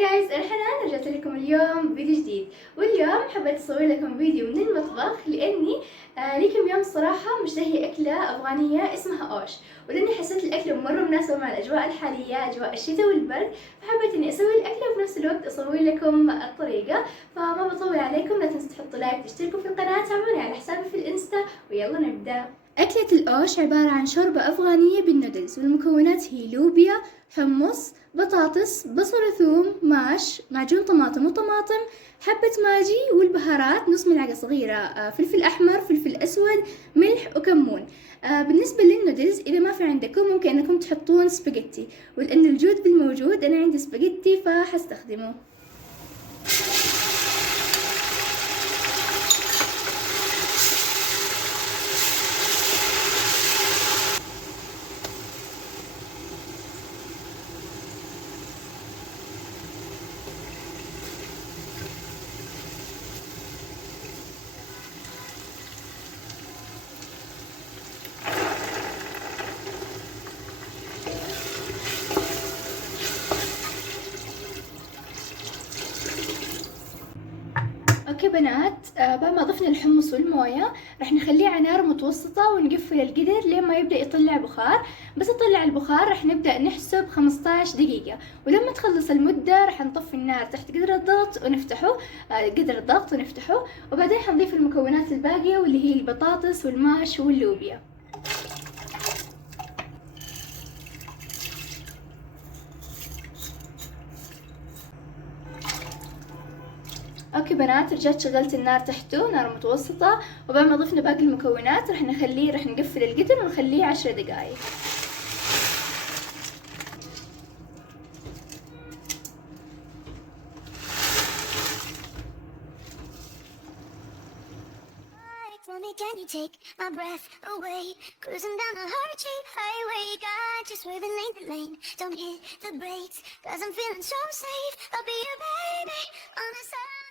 هاي جايز، انا حنان رجعت لكم اليوم فيديو جديد. واليوم حبيت اصور لكم فيديو من المطبخ لاني لي كم يوم الصراحه مشتهيه اكله افغانيه اسمها اوش، ولاني حسيت الاكله مره مناسبه مع الاجواء الحاليه، اجواء الشتاء والبرد، فحبيت اني اسوي الاكله وفي نفس الوقت اصور لكم الطريقه. فما بطول عليكم، لا تنسوا تحطوا لايك، تشتركوا في القناه، تابعوني على حسابي في الانستا، ويلا نبدا. أكلة الأوش عبارة عن شوربة أفغانية بالنودلز، والمكونات هي لوبيا، حمص، بطاطس، بصل وثوم، ماش، معجون طماطم وطماطم، حبة ماجي، والبهارات نص ملعقة صغيرة فلفل أحمر، فلفل أسود، ملح وكمون. بالنسبة للنودلز إذا ما في عندكم ممكن أنكم تحطون سباجيتي، ولأن الجود بالموجود أنا عندي سباجيتي فحستخدمه. اوكي بنات، بعد ما ضفنا الحمص والمويه راح نخليه على نار متوسطه ونقفل القدر لين ما يبدا يطلع بخار. بس يطلع البخار راح نبدا نحسب 15 دقيقه، ولما تخلص المده راح نطفي النار تحت قدر الضغط ونفتحه، قدر الضغط ونفتحه، وبعدين حنضيف المكونات الباقيه واللي هي البطاطس والماش واللوبيا. اوكي بنات، رجعت شغلت النار تحته نار متوسطة، وبعد ما ضفنا باقي المكونات راح نقفل القدر ونخليه 10 دقايق. Can you take my breath away? Cruising down a heart-shaped highway, got you swerving lane to lane. Don't hit the brakes, 'cause I'm feeling so safe. I'll be your baby on the side.